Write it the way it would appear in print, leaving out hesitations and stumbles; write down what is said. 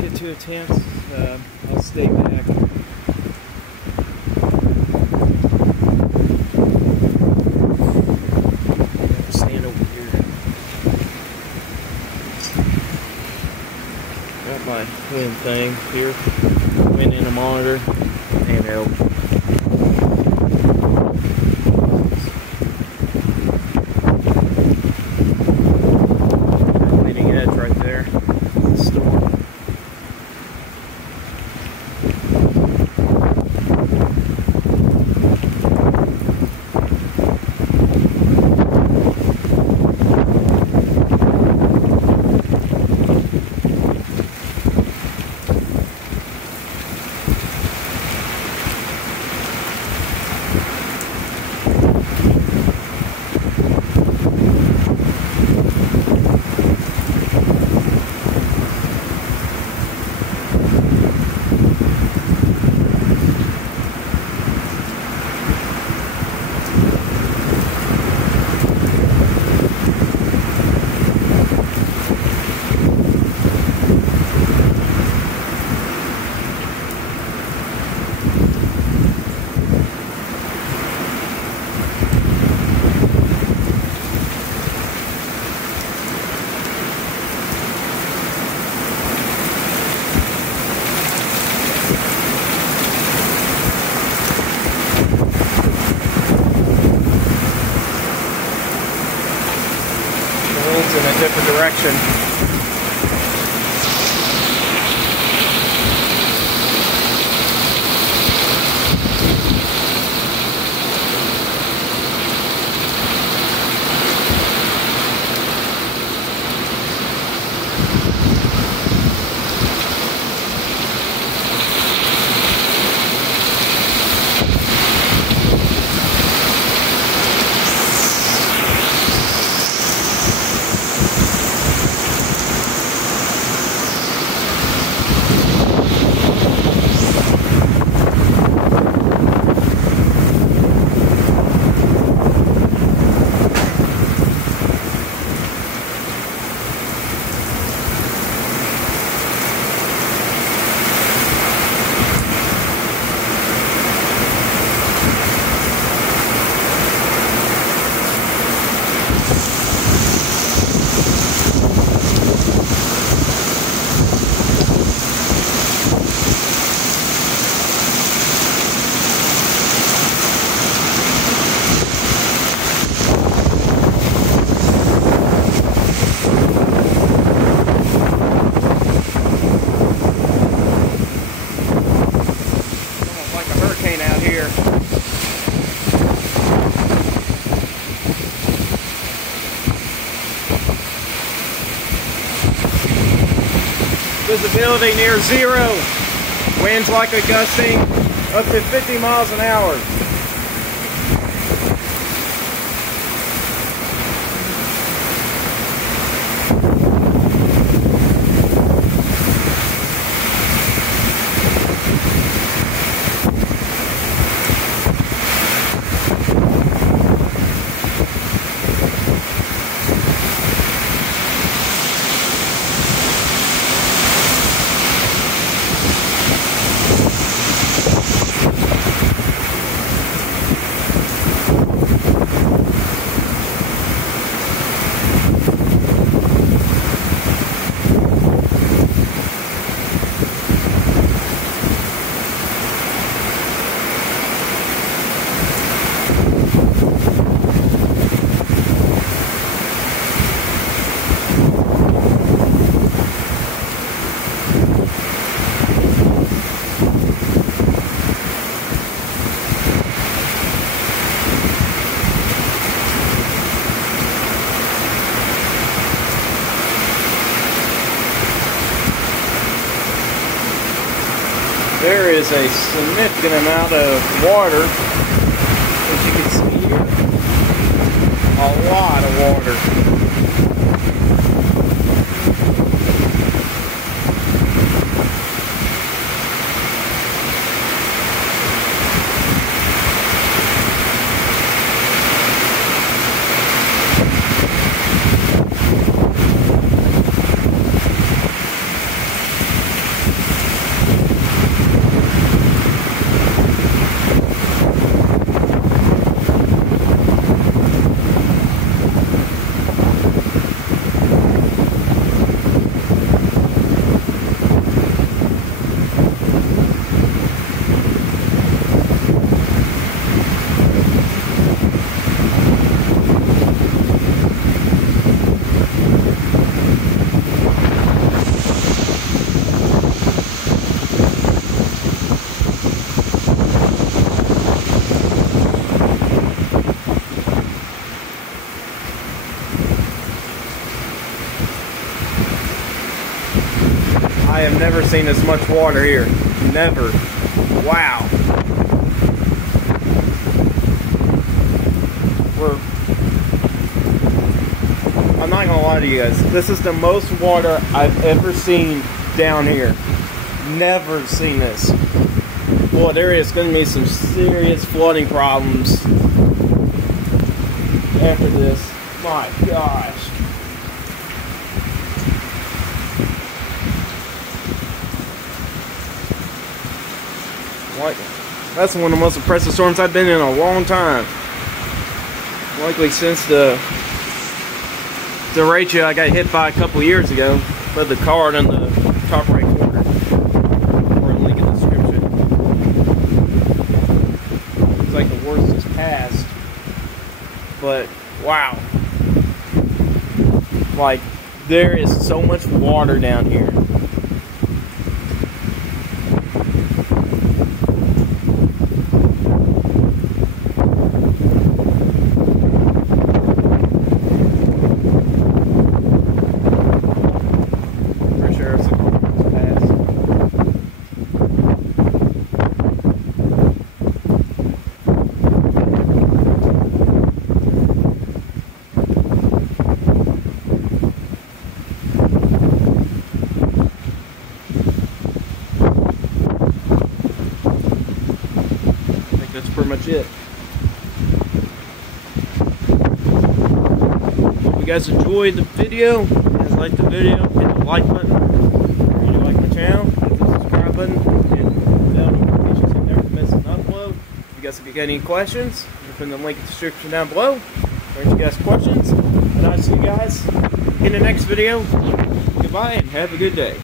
get to a tent. I'll stay back. Stand over here. Got my wind thing here. Wind in a monitor. Handheld. Leading edge right there. Storm. In a different direction. Visibility near zero. Winds likely gusting up to 50 miles an hour. There is a significant amount of water, as you can see here. A lot of water. I have never seen this much water here. Never. Wow. I'm not gonna lie to you guys. This is the most water I've ever seen down here. Never seen this. Boy, there is gonna be some serious flooding problems after this. My gosh. Like, that's one of the most impressive storms I've been in a long time. Likely since the derecho I got hit by a couple years ago. Put the card in the top right corner, or a link in the description. Looks like the worst is past, but wow, like there is so much water down here. That's pretty much it. Hope you guys enjoyed the video. If you guys liked the video, hit the like button. If you like my channel, hit the subscribe button. And the bell notifications in there to miss an upload. If you guys have got any questions, you can put the link in the description down below. If you guys questions. And I'll see you guys in the next video. Goodbye and have a good day.